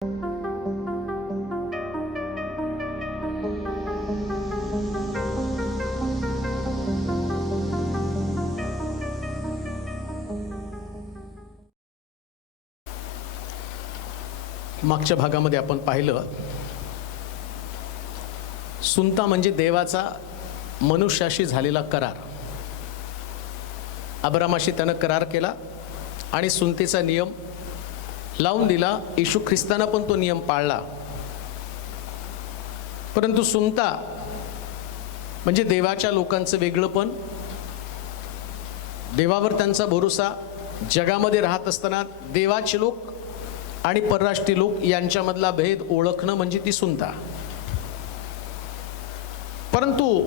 मागच्या भागामध्ये आपण पाहिलं, सुनता म्हणजे देवाचा मनुष्याशी झालेला करार. अब्रामाशी त्यानं करार केला आणि सुनतेचा नियम लावून दिला. येशू ख्रिस्तानं पण तो नियम पाळला. परंतु सुनता म्हणजे देवाच्या लोकांचं वेगळंपण, देवावर त्यांचा भरोसा, जगामध्ये राहत असताना देवाचे लोक आणि परराष्ट्रीय लोक यांच्यामधला भेद ओळखणं म्हणजे ती सुनता. परंतु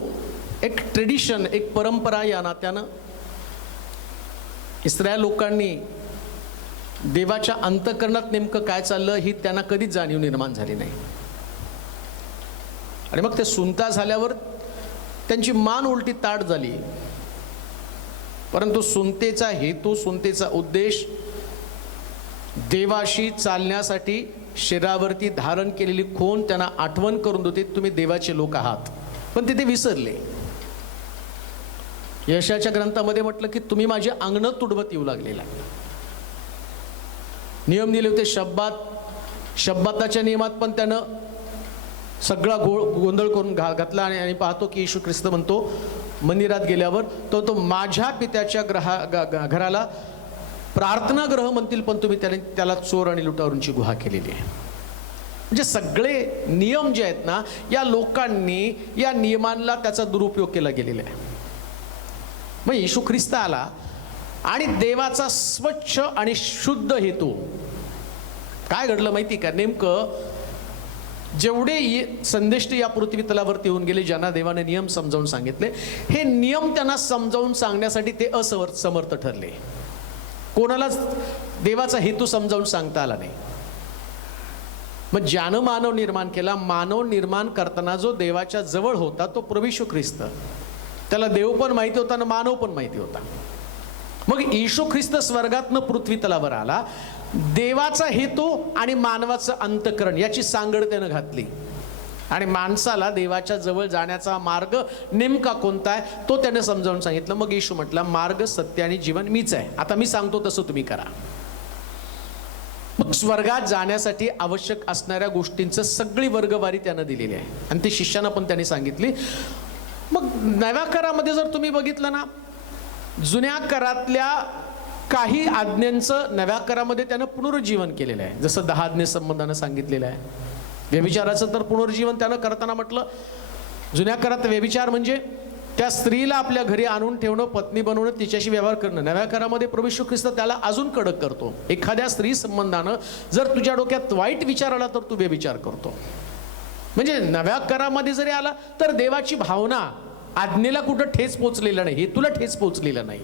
एक ट्रेडिशन, एक परंपरा या नात्यानं इस्रायल लोकांनी देवाच्या अंतःकरणात नेमकं काय चाललं ही त्यांना कधीच जाणीव निर्माण झाली नाही. आणि मग ते सुनता झाल्यावर त्यांची मान उलटी ताट झाली. परंतु सुनतेचा हेतू, सुनतेचा उद्देश देवाशी चालण्यासाठी शरीरावरती धारण केलेली खून त्यांना आठवण करून देते, तुम्ही देवाचे लोक आहात. पण ते विसरले. यशाच्या ग्रंथामध्ये म्हटलं की तुम्ही माझी अंगणं तुडवत येऊ लागलेला. नियम दिले होते शब्बाताच्या नियमात पण त्यानं सगळा गोंधळ करून घातला. आणि पाहतो की येशू ख्रिस्त म्हणतो मंदिरात गेल्यावर तो माझ्या पित्याच्या घराला प्रार्थना ग्रह म्हणतील, पण तुम्ही त्याला चोर आणि लुटारूंची गुहा केलेली आहे. म्हणजे सगळे नियम जे आहेत ना, या लोकांनी या नियमांना त्याचा दुरुपयोग केला गेलेला आहे. मग येशू ख्रिस्त आला आणि देवाचा स्वच्छ आणि शुद्ध हेतू काय घडलं माहिती का? नेमकं जेवढे संदेष्ट या पृथ्वी तलावरती येऊन गेले, ज्यांना देवाने नियम समजावून सांगितले, हे नियम त्यांना समजावून सांगण्यासाठी ते असमर्थ ठरले. कोणालाच देवाचा हेतू समजावून सांगता आला नाही. मग ज्यानं मानव निर्माण केला, मानव निर्माण करताना जो देवाच्या जवळ होता तो प्रभू येशू ख्रिस्त. त्याला देव पण माहिती होता आणि मानव पण माहिती होता. मग येशू ख्रिस्त स्वर्गातनं पृथ्वी तलावर आला. देवाचा हेतू आणि मानवाचं अंतःकरण याची सांगड त्यानं घातली आणि माणसाला देवाच्या जवळ जाण्याचा मार्ग नेमका कोणता आहे तो त्याने समजावून सांगितलं. मग येशू म्हटला, मार्ग, सत्य आणि जीवन मीच आहे. आता मी सांगतो तसं तुम्ही करा. मग स्वर्गात जाण्यासाठी आवश्यक असणाऱ्या गोष्टींचं सगळी वर्गवारी त्यानं दिलेली आहे आणि ती शिष्यांना पण त्यांनी सांगितली. मग नव्या करामध्ये जर तुम्ही बघितलं ना, जुन्या करातल्या काही आज्ञांचं नव्या करामध्ये त्यानं पुनरुज्जीवन केलेलं आहे. जसं 10 आज्ञे संबंधानं सांगितलेलं आहे. व्यभिचाराचं तर पुनरुज्जीवन त्यानं करताना म्हटलं, जुन्या करात व्यभिचार म्हणजे त्या स्त्रीला आपल्या घरी आणून ठेवणं, पत्नी बनवणं, तिच्याशी व्यवहार करणं. नव्या करामध्ये प्रभू येशू ख्रिस्त त्याला अजून कडक करतो. एखाद्या स्त्री संबंधानं जर तुझ्या डोक्यात वाईट विचार आला तर तू व्यभिचार करतो. म्हणजे नव्या करामध्ये जरी आला तर देवाची भावना, आज्ञेला कुठं ठेच पोचलेला नाही, हे तुला ठेच पोचलेला नाही.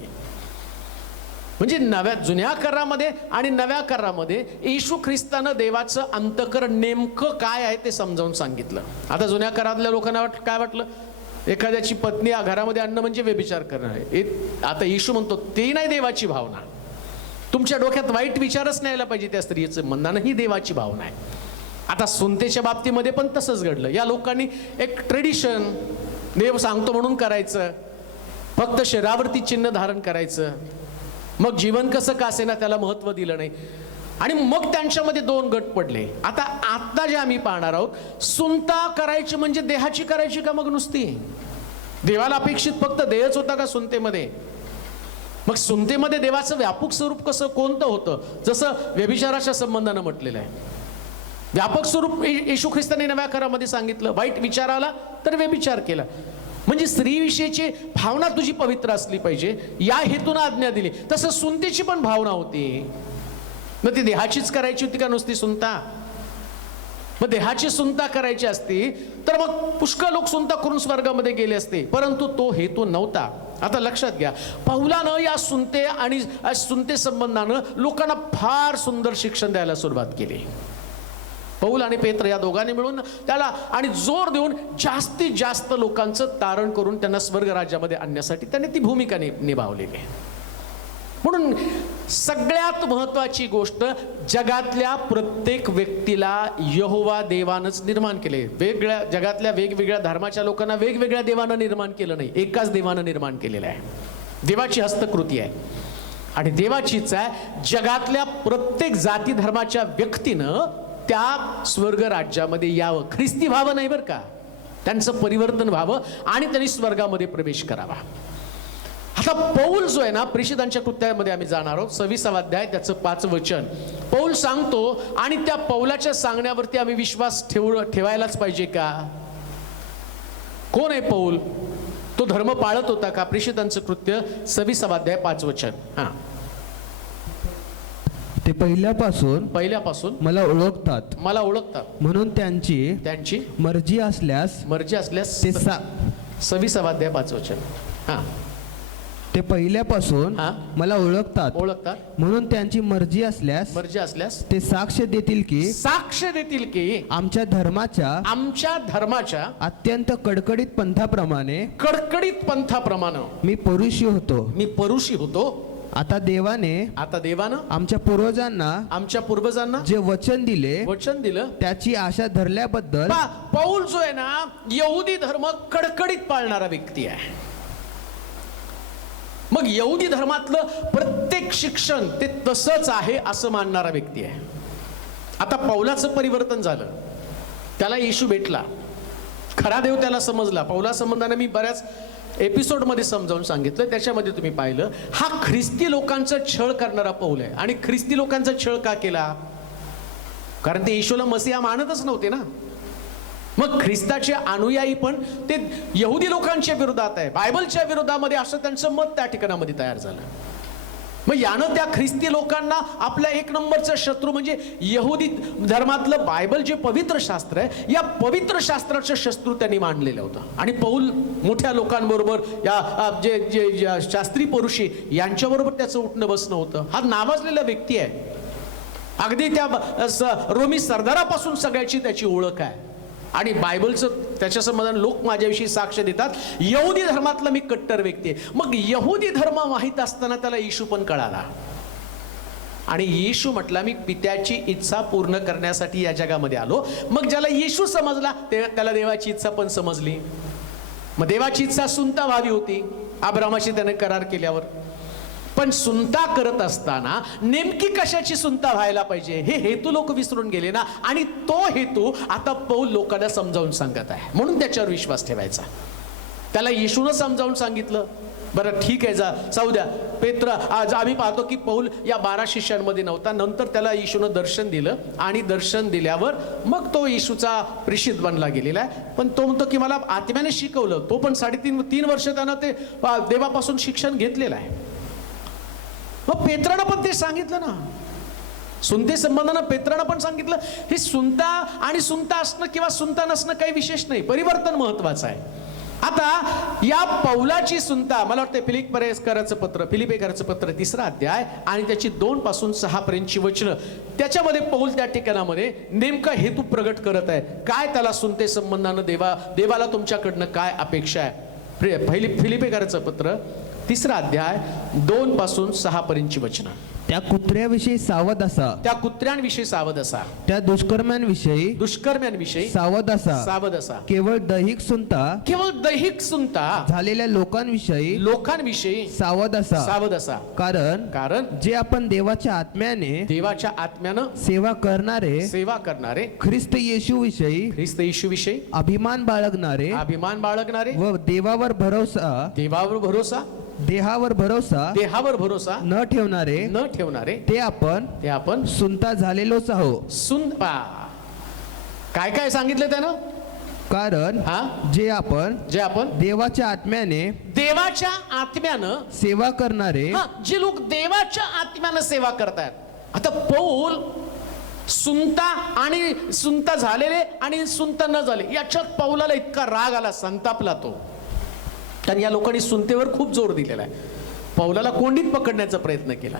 म्हणजे जुन्या करामध्ये आणि नव्या करामध्ये येशू ख्रिस्तानं देवाचं अंतःकरण नेमकं काय आहे ते समजावून सांगितलं. आता जुन्या करातल्या लोकांना काय वाटलं, एखाद्याची पत्नी घरामध्ये आणणं म्हणजे व्यभिचार करणं आहे. आता येशू म्हणतो ते नाही देवाची भावना. तुमच्या डोक्यात वाईट विचारच नाही यायला पाहिजे त्या स्त्रीचं म्हणणं ही देवाची भावना आहे. आता सुनतेच्या बाबतीमध्ये पण तसंच घडलं. या लोकांनी एक ट्रेडिशन, देव सांगतो म्हणून करायचं, फक्त शरीरावरती चिन्ह धारण करायचं, मग जीवन कसं का असेना त्याला महत्त्व दिलं नाही. आणि मग त्यांच्यामध्ये 2 गट पडले. आता जे आम्ही पाहणार आहोत, सुनता करायची म्हणजे देहाची करायची का मग नुसती? देवाला अपेक्षित फक्त देहच होता का सुनतेमध्ये? मग सुनतेमध्ये देवाचं व्यापक स्वरूप कसं कोणतं होतं? जसं व्यभिचाराच्या संबंधानं म्हटलेलं आहे, व्यापक स्वरूप येशू ख्रिस्ताने नव्या करामध्ये सांगितलं. वाईट विचार आला तर व्यभिचार केला. म्हणजे स्त्रीविषयीची भावना तुझी पवित्र असली पाहिजे या हेतून आज्ञा दिली. तसं सुनतेची पण भावना होती. मग ती देहाचीच करायची होती का नुसती सुनता? मग देहाची सुनता करायची असती तर मग पुष्कळ लोक सुनता करून स्वर्गामध्ये गेले असते, परंतु तो हेतू नव्हता. आता लक्षात घ्या, पौलानं या सुनते आणि सुनते संबंधानं लोकांना फार सुंदर शिक्षण द्यायला सुरुवात केली. पौल आणि पेत्र या दोघांनी मिळून त्याला आणि जोर देऊन जास्तीत जास्त लोकांचं तारण करून त्यांना स्वर्ग राज्यामध्ये आणण्यासाठी त्यांनी ती भूमिका निभावलेली आहे. म्हणून सगळ्यात महत्वाची गोष्ट, जगातल्या प्रत्येक व्यक्तीला यहोवा देवानंच निर्माण केले. वेगळ्या जगातल्या वेगवेगळ्या धर्माच्या लोकांना वेगवेगळ्या देवानं निर्माण केलं नाही, एकाच देवानं निर्माण केलेलं आहे. देवाची हस्तकृती आहे आणि देवाची इच्छा आहे जगातल्या प्रत्येक जाती धर्माच्या व्यक्तीनं त्या स्वर्ग राज्यामध्ये यावं, ख्रिस्ती व्हावं नाही बरं का, त्यांचं परिवर्तन व्हावं आणि त्यांनी स्वर्गामध्ये प्रवेश करावा. आता पौल जो आहे ना, प्रेषितांच्या कृत्यामध्ये आम्ही जाणार आहोत, 26वा अध्याय त्याचं 5 वचन. पौल सांगतो आणि त्या पौलाच्या सांगण्यावरती आम्ही विश्वास ठेवायलाच पाहिजे का? कोण आहे पौल? तो धर्म पाळत होता का? प्रेषितांचं कृत्य 26वा अध्याय 5 वचन. हा, ते पहिल्यापासून मला ओळखतात म्हणून त्यांची मर्जी असल्यास ते 26वा अध्याय 5 वचन. हा, ते पहिल्यापासून मला ओळखतात म्हणून त्यांची मर्जी असल्यास ते साक्ष देतील की आमच्या धर्माच्या अत्यंत कडकडीत पंथाप्रमाणे मी परुषी होतो. आता देवानं आमच्या पूर्वजांना जे वचन दिलं त्याची आशा धरल्याबद्दल. पौल जो आहे ना, यहुदी धर्म कडकडीत पाळणारा व्यक्ती आहे. मग यहुदी धर्मातलं प्रत्येक शिक्षण ते तसंच आहे असं मानणारा व्यक्ती आहे. आता पौलाचं परिवर्तन झालं, त्याला येशू भेटला, खरा देव त्याला समजला. पौला संबंधाने मी बऱ्याच एपिसोडमध्ये समजावून सांगितलं, त्याच्यामध्ये तुम्ही पाहिलं, हा ख्रिस्ती लोकांचा छळ करणारा पौल आहे. आणि ख्रिस्ती लोकांचा छळ का केला? कारण ते येशूला मसीहा मानतच नव्हते ना. मग ख्रिस्ताचे अनुयायी पण ते यहुदी लोकांच्या विरोधात आहे, बायबलच्या विरोधामध्ये, असं त्यांचं मत त्या ठिकाणामध्ये तयार झालं. मग यानं त्या ख्रिस्ती लोकांना आपल्या एक नंबरचा शत्रू म्हणजे यहुदी धर्मातलं बायबल जे पवित्र शास्त्र आहे, या पवित्र शास्त्राचं शत्रू त्यांनी मांडलेलं होतं. आणि पौल मोठ्या लोकांबरोबर, या जे शास्त्री पुरुषी यांच्याबरोबर त्याचं उठणं बसणं होतं. हा नावाजलेला व्यक्ती आहे, अगदी त्या रोमी सरदारापासून सगळ्याची त्याची ओळख आहे. आणि बायबलचं त्याच्या संबंधाने लोक माझ्याविषयी साक्ष देतात, यहुदी धर्मातला मी कट्टर व्यक्ती आहे. मग यहुदी धर्म माहीत असताना त्याला येशू पण कळाला आणि येशू म्हटला, मी पित्याची इच्छा पूर्ण करण्यासाठी या जगामध्ये आलो. मग ज्याला येशू समजला त्याला देवाची इच्छा पण समजली. मग देवाची इच्छा सुनता व्हावी होती अब्रामाशी त्याने करार केल्यावर. पण सुनता करत असताना नेमकी कशाची सुनता व्हायला पाहिजे हे हेतू लोक विसरून गेले ना. आणि तो हेतू आता पौल लोकांना समजावून सांगत आहे, म्हणून त्याच्यावर विश्वास ठेवायचा. त्याला येशूनं समजावून सांगितलं, बरं ठीक आहे, जाऊ द्या. पेत्र, आज आम्ही पाहतो की पौल या 12 शिष्यांमध्ये नव्हता. नंतर त्याला येशूनं दर्शन दिलं आणि दर्शन दिल्यावर मग तो येशूचा प्रेषित बनला गेलेला आहे. पण तो म्हणतो की मला आत्म्याने शिकवलं. तो पण 3.5 वर्ष त्यानं ते देवापासून शिक्षण घेतलेलं आहे. मग पेत्रानं पण ते सांगितलं ना, सुनते संबंधानं पेत्रानं पण सांगितलं, हे सुनता आणि सुनता असणं किंवा सुनता नसणं काही विशेष नाही, परिवर्तन महत्वाचं आहे. आता या पौलाची सुनता, मला वाटतं फिलिपेकराचं पत्र 3रा अध्याय आणि त्याची 2 पासून 6 पर्यंतची वचनं, त्याच्यामध्ये पौल त्या ठिकाणामध्ये नेमका हेतू प्रगट करत आहे. काय त्याला सुनते संबंधानं देवाला तुमच्याकडनं काय अपेक्षा आहे. फिलिपेकराचं पत्र 3रा अध्याय 2 पासून 6 पर्यंतची वचनं. त्या कुत्र्याविषयी सावध असा, त्या दुष्कर्म्यांविषयी सावध असा. केवळ दैहिक सुनता झालेल्या लोकांविषयी सावध असा. कारण जे आपण देवाच्या आत्म्याने सेवा करणारे ख्रिस्त येशू विषयी अभिमान बाळगणारे व देहावर भरोसा न ठेवणारे ते आपण सुनता झालेलोच आहो. काय सांगितलं त्यानं? कारण जे आपण देवाच्या आत्म्यानं सेवा करणारे, जे लोक देवाच्या आत्म्यानं सेवा करतात. आता पौल सुनता झालेले आणि सुनता न झाले याच्यात पौलाला इतका राग आला, संतापला तो. कारण या लोकांनी सुनतेवर खूप जोर दिलेला आहे. पौलाला कोंडीत पकडण्याचा प्रयत्न केला.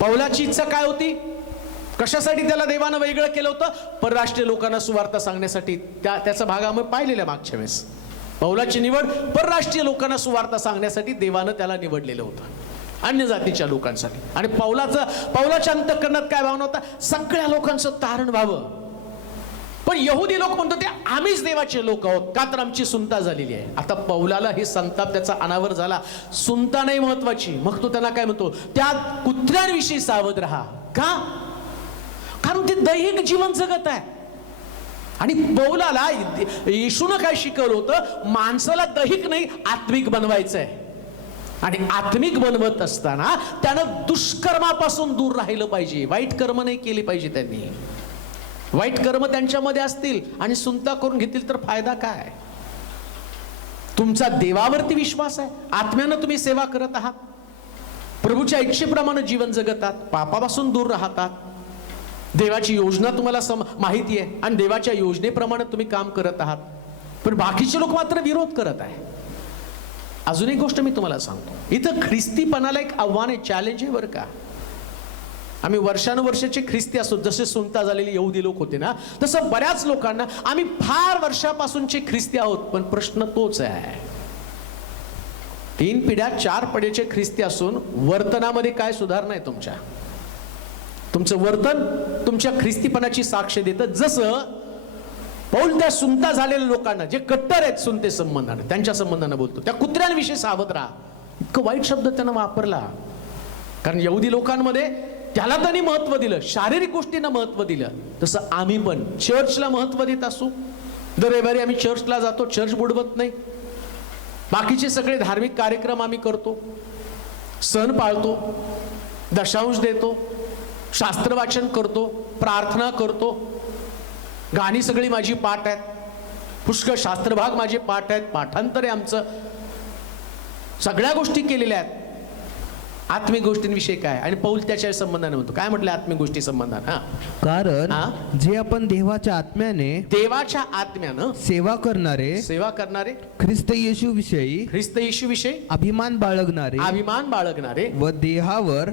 पौलाची इच्छा काय होती? कशासाठी त्याला देवानं वेगळं केलं होतं? परराष्ट्रीय लोकांना सुवार्ता सांगण्यासाठी. त्याचा भाग आम्ही पाहिलेला मागच्या वेळेस. पौलाची निवड परराष्ट्रीय लोकांना सुवार्ता सांगण्यासाठी देवानं त्याला निवडलेलं होतं. अन्य जातीच्या लोकांसाठी. आणि पौलाच्या अंतःकरणात काय भावना होता? सगळ्या लोकांचं तारण व्हावं. पण यहुदी लोक म्हणतो ते आम्हीच देवाचे लोक आहोत, का तर आमची सुनता झालेली आहे. आता पौलाला हे संताप त्याचा अनावर झाला. सुनता नाही महत्वाची. मग तो त्यांना काय म्हणतो? त्या कुत्र्यांविषयी सावध राहा. का? कारण ते दैहिक जीवन जगत आहे. आणि पौलाला येशूनं काय शिकवलं होतं? माणसाला दैहिक नाही आत्मिक बनवायचं आहे. आणि आत्मिक बनवत असताना त्यानं दुष्कर्मापासून दूर राहिलं पाहिजे. वाईट कर्म नाही केली पाहिजे त्यांनी. वाईट कर्म त्यांच्यामध्ये असतील आणि सुनता करून घेतील तर फायदा काय? तुमचा देवावरती विश्वास आहे, आत्म्यानं तुम्ही सेवा करत आहात, प्रभूच्या इच्छेप्रमाणे जीवन जगत आहात, पापापासून दूर राहतात, देवाची योजना तुम्हाला माहिती आहे आणि देवाच्या योजनेप्रमाणे तुम्ही काम करत आहात. पण बाकीचे लोक मात्र विरोध करत आहे. अजून एक गोष्ट मी तुम्हाला सांगतो, इथं ख्रिस्तीपणाला एक आव्हान आहे, चॅलेंज आहे बरं का. आम्ही वर्षानुवर्षाचे ख्रिस्ती असतो. जसे सुनता झालेले यहुदी लोक होते ना, तसं बऱ्याच लोकांना आम्ही फार वर्षापासूनचे ख्रिस्ती आहोत. पण प्रश्न तोच आहे, 3 पिढ्या 4 पिढ्याचे ख्रिस्ती असून वर्तनामध्ये काय सुधारणा आहे तुमच्या? तुमचं वर्तन तुमच्या ख्रिस्तीपणाची साक्ष देतं. जसं पौल त्या सुनता झालेल्या लोकांना, जे कट्टर आहेत सुनते संबंधाने, त्यांच्या संबंधाने बोलतो, त्या कुत्र्यांविषयी सावध राहा. इतकं वाईट शब्द त्यानं वापरला. कारण यहुदी लोकांमध्ये त्याला त्यांनी महत्व दिलं, शारीरिक गोष्टींना महत्व दिलं. तसं आम्ही पण चर्चला महत्व देत असू. दर रविवारी आम्ही चर्चला जातो, चर्च बुडवत नाही. बाकीचे सगळे धार्मिक कार्यक्रम आम्ही करतो, सण पाळतो, दशांश देतो, शास्त्र वाचन करतो, प्रार्थना करतो. गाणी सगळी माझी पाठ आहेत, पुष्कळ शास्त्रभाग माझे पाठ आहेत, पाठांतर आहे आमचं, सगळ्या गोष्टी केलेल्या आहेत. आत्मिक गोष्टींविषयी काय? आणि पौल त्याच्या संबंधाने म्हणतो, काय म्हटलं आत्मिक गोष्टी संबंधाने? कारण जे आपण देवाच्या आत्म्यानं सेवा करणारे ख्रिस्त येशू विषयी अभिमान बाळगणारे व देहावर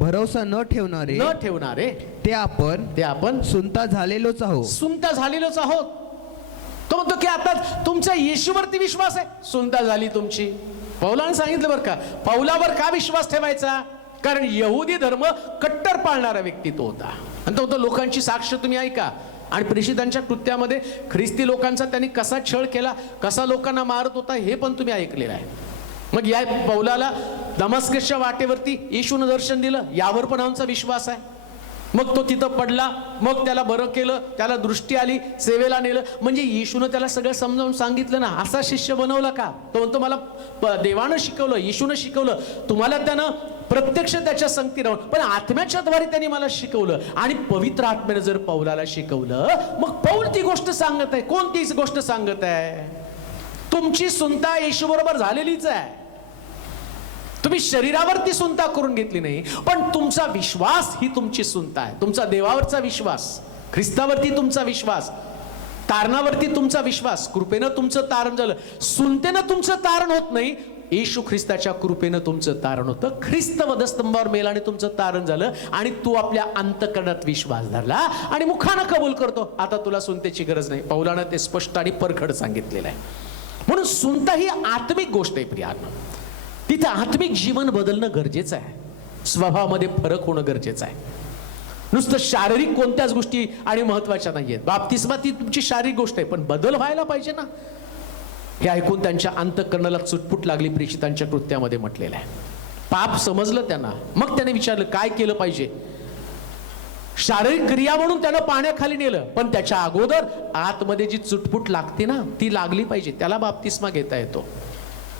भरोसा न ठेवणारे ते आपण सुनता झालेलोच आहोत. तो म्हणतो की आता तुमचा येशूवरती विश्वास आहे, सुनता झाली तुमची. पौलाने सांगितलं बरं का, पौलावर का विश्वास ठेवायचा? कारण यहुदी धर्म कट्टर पाळणारा व्यक्ती तो होता. आणि तो लोकांची साक्ष तुम्ही ऐका. आणि प्रेषितांच्या कृत्यामध्ये ख्रिस्ती लोकांचा त्यांनी कसा छळ केला, कसा लोकांना मारत होता, हे पण तुम्ही ऐकलेलं आहे. मग या पौलाला दमस्कसच्या वाटेवरती येशूनं दर्शन दिलं, यावर पण आमचा विश्वास आहे. मग तो तिथं पडला, मग त्याला बरं केलं, त्याला दृष्टी आली, सेवेला नेलं. म्हणजे येशूनं त्याला सगळं समजावून सांगितलं ना. असा शिष्य बनवला का? तो म्हणतो मला देवानं शिकवलं, येशूनं शिकवलं, तुम्हाला त्यानं प्रत्यक्ष त्याच्या संगती राहून, पण आत्म्याच्या द्वारे त्यांनी मला शिकवलं. आणि पवित्र आत्म्यानं जर पौलाला शिकवलं, मग पौल ती गोष्ट सांगत आहे. कोणती गोष्ट सांगत आहे? तुमची सुनता येशू बरोबर झालेलीच आहे. तुम्ही शरीरावरती सुनता करून घेतली नाही, पण तुमचा विश्वास ही तुमची सुनता आहे. तुमचा देवावरचा विश्वास, ख्रिस्तावरती तुमचा विश्वास, तारणावरती तुमचा विश्वास. कृपेनं तुमचं तारण झालं. सुनतेनं तुमचं तारण होत नाही, येशू ख्रिस्ताच्या कृपेनं तुमचं तारण होतं. ख्रिस्त वधस्तंभावर मेलाने तुमचं तारण झालं. आणि तू आपल्या अंतःकरणात विश्वास धरला आणि मुखानं कबूल करतो, आता तुला सुनतेची गरज नाही. पौलानं ते स्पष्ट आणि परखड सांगितलेलं आहे. म्हणून सुनता ही आत्मिक गोष्ट आहे प्रियानं. तिथे आत्मिक जीवन बदलणं गरजेचं आहे, स्वभावामध्ये फरक होणं गरजेचं आहे. नुसतं शारीरिक कोणत्याच गोष्टी आणि महत्वाच्या नाहीयेत. बाप्तिस्मा ती तुमची शारीरिक गोष्ट आहे, पण बदल व्हायला पाहिजे ना. हे ऐकून त्यांच्या अंतःकरणाला चुटपुट लागली. प्रेषितांच्या कृत्यामध्ये म्हटलेलं आहे. पाप समजलं त्यांना. मग त्याने विचारलं काय केलं पाहिजे. शारीरिक क्रिया म्हणून त्यानं पाण्याखाली नेलं, पण त्याच्या अगोदर आतमध्ये जी चुटपुट लागते ना, ती लागली पाहिजे. त्याला बाप्तिस्मा घेता येतो.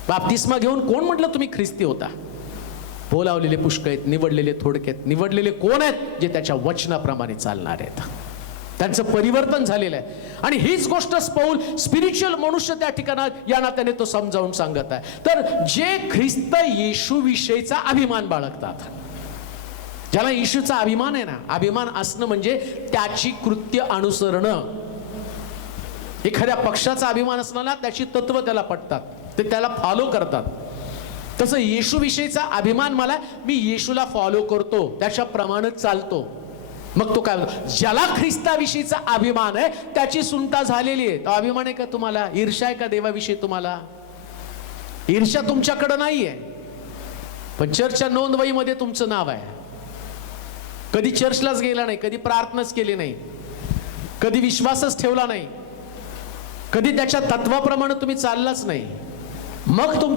बाप्तिस्मा घेऊन कोण म्हटलं तुम्ही ख्रिस्ती होता? बोलावलेले पुष्कळ आहेत, निवडलेले थोडक्यात. निवडलेले कोण आहेत? जे त्याच्या वचनाप्रमाणे चालणार आहेत, त्यांचं परिवर्तन झालेलं आहे. आणि हीच गोष्ट पौल स्पिरिच्युअल मनुष्य त्या ठिकाणात या नात्याने तो समजावून सांगत आहे. तर जे ख्रिस्त येशू विषयीचा अभिमान बाळगतात, ज्याला येशूचा अभिमान आहे ना, अभिमान असणं म्हणजे त्याची कृत्य अनुसरणं. एखाद्या पक्षाचा अभिमान असणारा त्याची तत्व त्याला पटतात, ते त्याला फॉलो करतात. तसं येशू विषयीचा अभिमान मला, मी येशूला फॉलो करतो, त्याच्याप्रमाणे चालतो. मग तो काय म्हणतो? ज्याला ख्रिस्ताविषयीचा अभिमान आहे त्याची सुनता झालेली आहे. तो अभिमान आहे का तुम्हाला? ईर्ष्या आहे का देवाविषयी तुम्हाला? ईर्ष्या तुमच्याकडे नाहीये. पण चर्चच्या नोंदवहीमध्ये तुमचं नाव आहे. कधी चर्चलाच गेला नाही, कधी प्रार्थनाच केली नाही, कधी विश्वासच ठेवला नाही, कधी त्याच्या तत्वाप्रमाणे तुम्ही चाललाच नाही. मग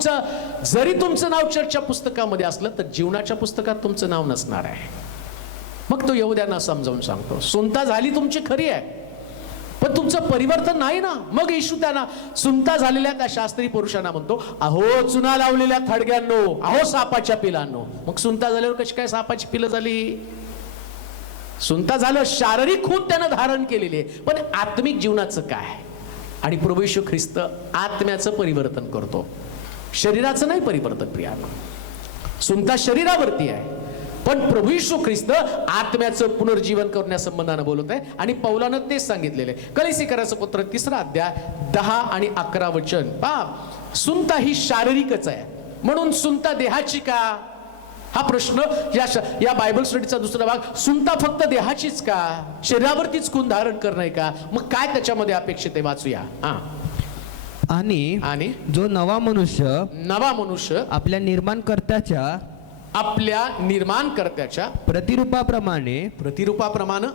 जरी तुमचं नाव चर्चच्या पुस्तकामध्ये असलं तर जीवनाच्या पुस्तकात तुमचं नाव नसणार आहे. मग तो यहूद्यांना समजावून सांगतो, सुनता झाली तुमची खरी आहे, पण तुमचं परिवर्तन नाही ना. मग येशू त्यांना सुनता झालेल्या त्या शास्त्री पुरुषांना म्हणतो, अहो चुना लावलेल्या थडग्यांनो, अहो सापाच्या पिलांनो. मग सुनता झाल्यावर कशी काय सापाची पिलं झाली? सुनता झालं, शारीरिक खून त्यानं धारण केलेली आहे, पण आत्मिक जीवनाचं काय? आणि प्रभू येशू ख्रिस्त आत्म्याचं परिवर्तन करतो, शरीराचं नाही परिवर्तन. प्रियानो, सुनता शरीरावरती आहे, पण प्रभू येशू ख्रिस्त आत्म्याचं पुनर्जीवन करण्यासंबंधानं बोलत आहे. आणि पौलानं तेच सांगितलेलं आहे. कलीसिकराचं पत्र 3 अध्याय 10 आणि 11 वचन पहा. सुनता ही शारीरिकच आहे, म्हणून सुनता देहाची का? हा प्रश्न या बायबल स्टडीचा दुसरा भाग. सुनता फक्त देहाचीच का? शरीरावरतीच खून धारण करणं का? मग काय त्याच्यामध्ये अपेक्षित आहे? वाचूया. आणि जो नवा मनुष्य आपल्या निर्माणकर्त्याच्या प्रतिरूपाप्रमाणे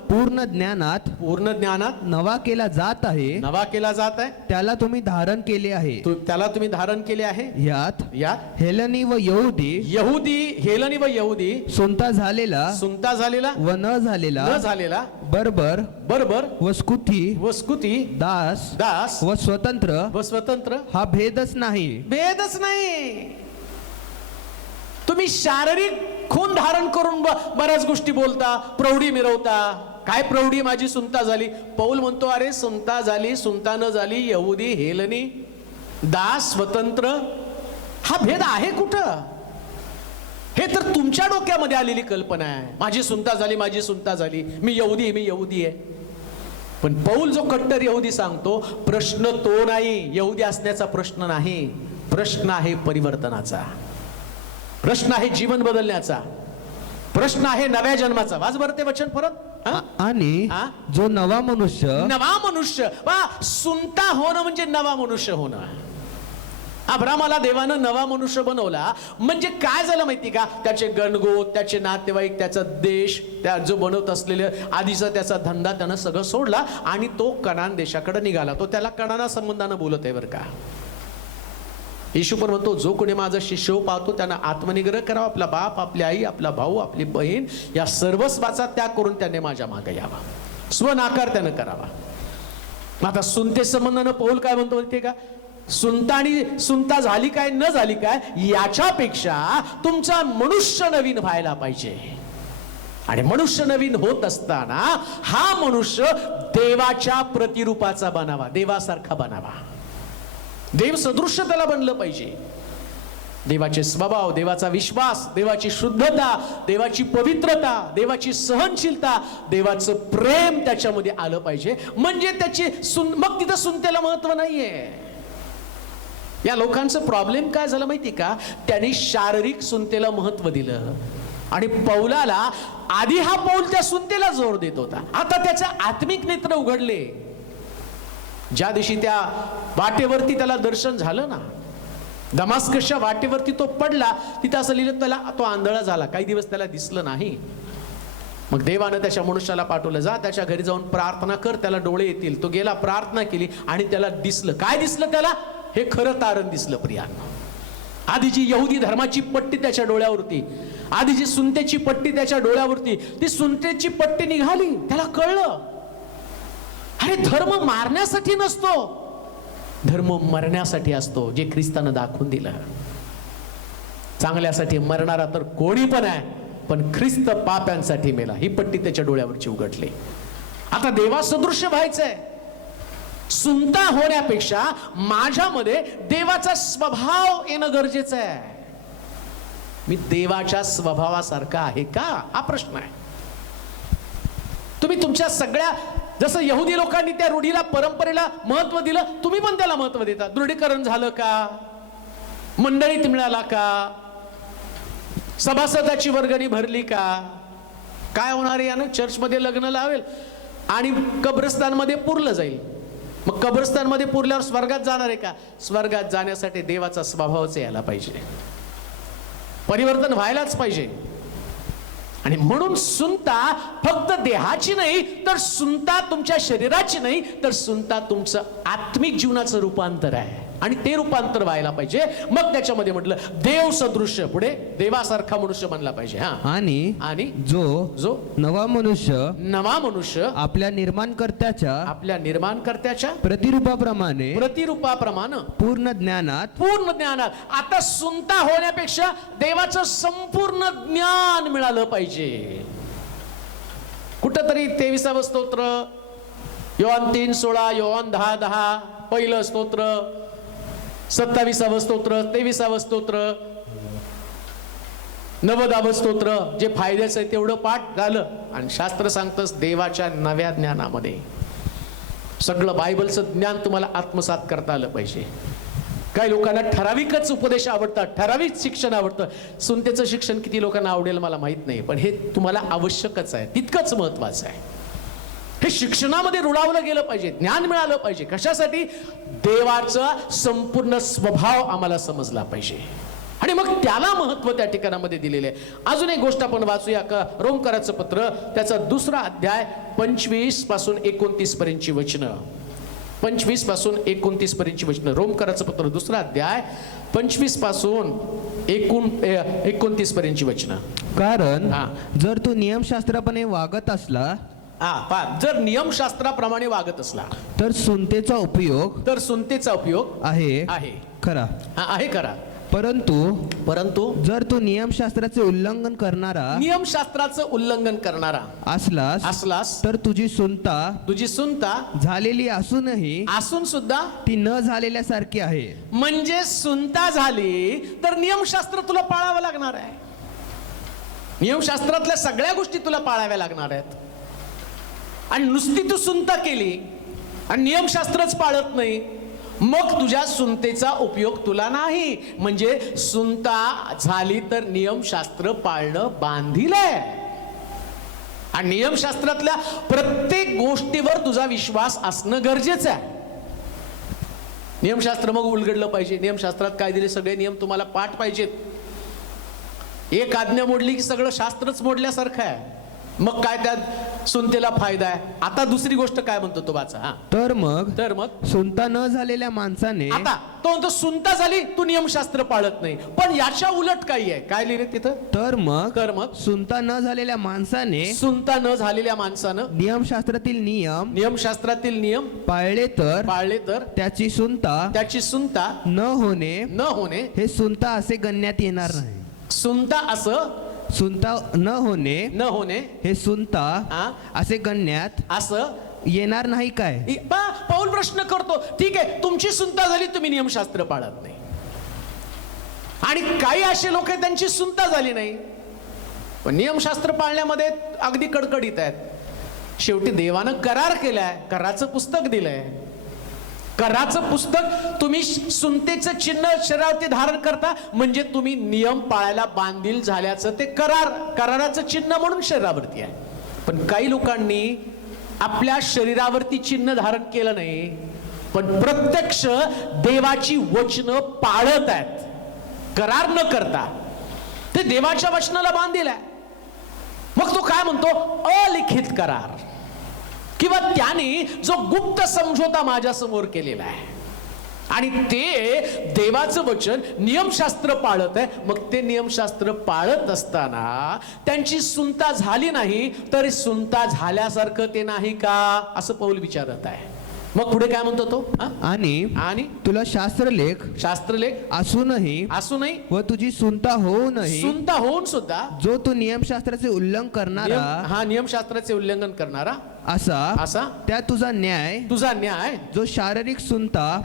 पूर्ण ज्ञानात नवा केला जात आहे. त्याला तुम्ही धारण केले आहे. यात हेलनी व यहुदी सुनता झालेला व न झालेला बर्बर व स्कुथी दास व स्वतंत्र हा भेदच नाही. तुम्ही शारीरिक खून धारण करून बऱ्याच गोष्टी बोलता, प्रौढी मिरवता. काय प्रौढी? माझी सुनता झाली. पौल म्हणतो, अरे सुनता झाली, सुनता न झाली, यहुदी, हेलनी, दास, स्वतंत्र, हा भेद आहे कुठं? हे तर तुमच्या डोक्यामध्ये आलेली कल्पना आहे. माझी सुनता झाली, मी यहुदी आहे. पण पौल जो कट्टर यहुदी सांगतो, प्रश्न तो नाही, यहुदी असण्याचा प्रश्न नाही. प्रश्न आहे परिवर्तनाचा, प्रश्न आहे जीवन बदलण्याचा, प्रश्न आहे नव्या जन्माचा. वाच बरं ते वचन परत. आणि जो नवा मनुष्य सुनता होणं म्हणजे नवा मनुष्य होणं. अब्रामाला देवानं नवा मनुष्य बनवला म्हणजे काय झालं माहिती का? त्याचे गणगोत, त्याचे नातेवाईक, त्याचा देश, त्या जो बनवत असलेले आधीचा त्याचा धंदा त्यानं सगळं सोडला आणि तो कनान देशाकडे निघाला. तो त्याला कनाना संबंधानं बोलत आहे बरं का. येशू पण म्हणतो, जो कोणी माझा शिष्य पाहतो त्यांना आत्मनिग्रह करावा, आपला बाप, आपली आई, आपला भाऊ, आपली बहीण या सर्वस्वाचा त्याग करून त्याने माझ्या मागे यावा, स्वनाकार त्यानं करावा. आता सुनते संबंधानं पौल काय म्हणतो माहितीये का? सुनता झाली काय न झाली काय याच्यापेक्षा तुमचा मनुष्य नवीन व्हायला पाहिजे. आणि मनुष्य नवीन होत असताना हा मनुष्य देवाच्या प्रतिरूपाचा बनावा, देवासारखा बनावा, देव सदृश्य त्याला बनलं पाहिजे. देवाचे स्वभाव, देवाचा विश्वास, देवाची शुद्धता, देवाची पवित्रता, देवाची सहनशीलता, देवाचं प्रेम त्याच्यामध्ये आलं पाहिजे. म्हणजे त्याची मग तिथं सुनतेला महत्व नाहीये. या लोकांचं प्रॉब्लेम काय झालं माहिती का? त्यांनी शारीरिक सुनतेला महत्व दिलं आणि पौलाला आधी हा पौल त्या सुनतेला जोर देत होता. आता त्याचे आत्मिक नेत्र उघडले. ज्या दिवशी त्या वाटेवरती त्याला दर्शन झालं ना, दमास्कसच्या वाटेवरती तो पडला, तिथं असं लिहिलं त्याला तो आंधळा झाला, काही दिवस त्याला दिसलं नाही. मग देवानं त्याच्या मनुष्याला पाठवलं, जा त्याच्या घरी जाऊन प्रार्थना कर, त्याला डोळे येतील. तो गेला, प्रार्थना केली आणि त्याला दिसलं. काय दिसलं त्याला? हे खरं तारण दिसलं प्रियांनो. आधीची यहुदी धर्माची पट्टी त्याच्या डोळ्यावरती, आधीची सुनतेची पट्टी त्याच्या डोळ्यावरती, ती सुनतेची पट्टी निघाली. त्याला कळलं, अरे धर्म मारण्यासाठी नसतो, धर्म मरण्यासाठी असतो, जे ख्रिस्तानं दाखवून दिलं. चांगल्यासाठी मरणारा तर कोणी पण आहे, पण ख्रिस्त पाप्यांसाठी मेला. ही पट्टी त्याच्या डोळ्यावरची उघडली. आता देवासदृश्य व्हायचंय. सुनता होण्यापेक्षा माझ्यामध्ये देवाचा स्वभाव येणं गरजेचं आहे. मी देवाच्या स्वभावासारखा आहे का, हा प्रश्न आहे. तुम्ही तुमच्या सगळ्या, जसं यहुदी लोकांनी त्या रूढीला, परंपरेला महत्व दिलं, तुम्ही पण त्याला महत्व देता. दृढीकरण झालं का? मंडळीत मिळाला का? सभासदाची वर्गणी भरली का? काय होणार आहे यानं? चर्चमध्ये लग्न लावेल आणि कब्रस्तानमध्ये पुरलं जाईल. मग कब्रस्तानमध्ये पुरल्यावर स्वर्गात जाणार आहे का? स्वर्गात जाण्यासाठी देवाचा स्वभावच यायला पाहिजे. परिवर्तन व्हायलाच पाहिजे. आणि म्हणून सुनता फक्त देहाची नाही, तर सुनता तुमच्या शरीराची नाही, तर सुनता तुमचं आत्मिक जीवनाचं रूपांतर आहे. आणि ते रूपांतर व्हायला पाहिजे. मग त्याच्यामध्ये म्हटलं देव सदृश्य, पुढे देवासारखा मनुष्य बनला पाहिजे. आणि जो नवा मनुष्य आपल्या निर्माणकर्त्याच्या प्रतिरूपाप्रमाणे पूर्ण ज्ञानात. आता सुनता होण्यापेक्षा देवाचं संपूर्ण ज्ञान मिळालं पाहिजे. कुठंतरी 23व स्तोत्र, योहान 3:16, योहान 10:10, पहिलं स्तोत्र, 27व स्तोत्र, 23व स्तोत्र, 90व स्तोत्र, जे फायद्याचं आहे तेवढं पाठ झालं. आणि शास्त्र सांगतंच देवाच्या नव्या ज्ञानामध्ये सगळं बायबलचं ज्ञान तुम्हाला आत्मसात करता आलं पाहिजे. काही लोकांना ठराविकच उपदेश आवडतात, ठराविक शिक्षण आवडतं. सुनतेचं शिक्षण किती लोकांना आवडेल मला माहित नाही, पण हे तुम्हाला आवश्यकच आहे, तितकंच महत्वाचं आहे. हे शिक्षणामध्ये रुळावलं गेलं पाहिजे, ज्ञान मिळालं पाहिजे. कशासाठी? देवाचा संपूर्ण स्वभाव आम्हाला समजला पाहिजे. आणि मग त्याला महत्व त्या ठिकाणामध्ये दिलेले आहे. अजून एक गोष्ट आपण वाचूया का, रोमकराचं पत्र, त्याचा 2रा अध्याय 25 पासून 29 पर्यंतची वचनं. 25 पासून 29 पर्यंतची वचनं. रोमकराचं पत्र 2रा अध्याय 25 पासून 29 पर्यंतची वचनं. कारण जर तू नियमशास्त्राप्रमाणे वागत असला, जर नियमशास्त्राप्रमाणे वागत असला, तर सुनतेचा उपयोग आहे खरा. आहे खरा. परंतु जर तू नियमशास्त्राचे उल्लंघन करणारा असलास तर तुझी सुनता झालेली असून सुद्धा ती न झालेल्यासारखी आहे. म्हणजे सुनता झाली तर नियमशास्त्र तुला पाळावं लागणार आहे. नियमशास्त्रातल्या सगळ्या गोष्टी तुला पाळाव्या लागणार आहेत. आणि नुसती तू सुनता केली आणि नियमशास्त्रच पाळत नाही, मग तुझ्या सुनतेचा उपयोग तुला नाही. म्हणजे सुनता झाली तर नियमशास्त्र पाळणं बांधील आहे. आणि नियमशास्त्रातल्या प्रत्येक गोष्टीवर तुझा विश्वास असणं गरजेचं आहे. नियमशास्त्र मग उलगडलं पाहिजे. नियमशास्त्रात काय दिले, सगळे नियम तुम्हाला पाठ पाहिजेत. एक आज्ञा मोडली की सगळं शास्त्रच मोडल्यासारखं आहे. मग काय त्यात सुनतेला फायदा आहे. आता दुसरी गोष्ट काय म्हणतो तो वाचा. तर मग सुनता न झालेल्या माणसाने, आता तो म्हणतो सुनता झाली तू नियमशास्त्र पाळत नाही, पण याच्या उलट काही आहे. काय लिहिले तिथं? तर मग सुनता न झालेल्या माणसानं नियमशास्त्रातील नियम पाळले तर त्याची सुनता न होणे हे सुनता असे गणण्यात येणार नाही. सुनता न होणे हे सुनता असे गणण्यात येणार नाही काय? पाऊल प्रश्न करतो. ठीक आहे, तुमची सुनता झाली, तुम्ही नियमशास्त्र पाळत नाही. आणि काही असे लोक आहेत त्यांची सुनता झाली नाही पण नियमशास्त्र पाळण्यामध्ये अगदी कडकडीत आहेत. शेवटी देवानं करार केलाय, कराचं पुस्तक दिलंय. कराचं पुस्तक तुम्ही सुनतेचं चिन्ह शरीरावरती धारण करता म्हणजे तुम्ही नियम पाळायला बांधील झाल्याचं ते कराराचं चिन्ह म्हणून शरीरावरती आहे. पण काही लोकांनी आपल्या शरीरावरती चिन्ह धारण केलं नाही, पण प्रत्यक्ष देवाची वचनं पाळत आहेत. करार न करता ते देवाच्या वचनाला बांधील आहे. मग तो काय म्हणतो? अलिखित करार, किंवा त्याने जो गुप्त समझोता माझ्या समोर केलेला आहे आणि ते देवाचं वचन नियमशास्त्र पाळत आहे. मग ते नियमशास्त्र पाळत असताना त्यांची सुनता झाली नाही तरी सुनता झाल्यासारखं ते नाही का, असं पौल विचारत आहे. मग पुढे काय म्हणतो तो? आणि तुला शास्त्रलेख असूनही व तुझी सुनता होऊन सुद्धा जो तू नियमशास्त्राचे नियमशास्त्राचे उल्लंघन करणारा असा त्या तुझा न्याय जो शारीरिक सुनता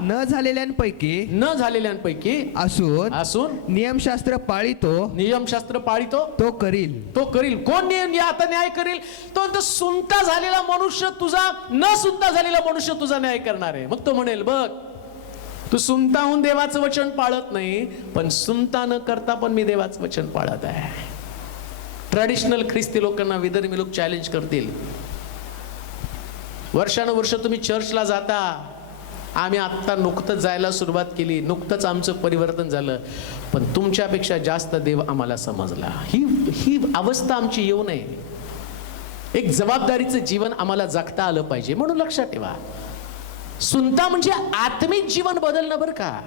न झालेल्यांपैकी असून नियमशास्त्र पाळितो तो करील. कोण आता न्याय करील? तो सुनता झालेला मनुष्य तुझा, न सुनता झालेला मनुष्य तुझा न्याय करणार आहे. मग तो म्हणेल, बघ तू सुनता होऊन देवाचं वचन पाळत नाही, पण सुनता न करता पण मी देवाचं वचन पाळत आहे. ट्रॅडिशनल ख्रिस्ती लोकांना विधर्मी लोक चॅलेंज करतील. वर्षानुवर्ष तुम्ही चर्चला जाता, आम्ही आत्ता नुकतंच जायला सुरुवात केली, नुकतंच आमचं परिवर्तन झालं, पण तुमच्यापेक्षा जास्त देव आम्हाला समजला. ही अवस्था आमची येऊ नये. एक जबाबदारीचं जीवन आम्हाला जगता आलं पाहिजे. म्हणून लक्षात ठेवा, सुनता म्हणजे आत्मिक जीवन बदलणं बरं का.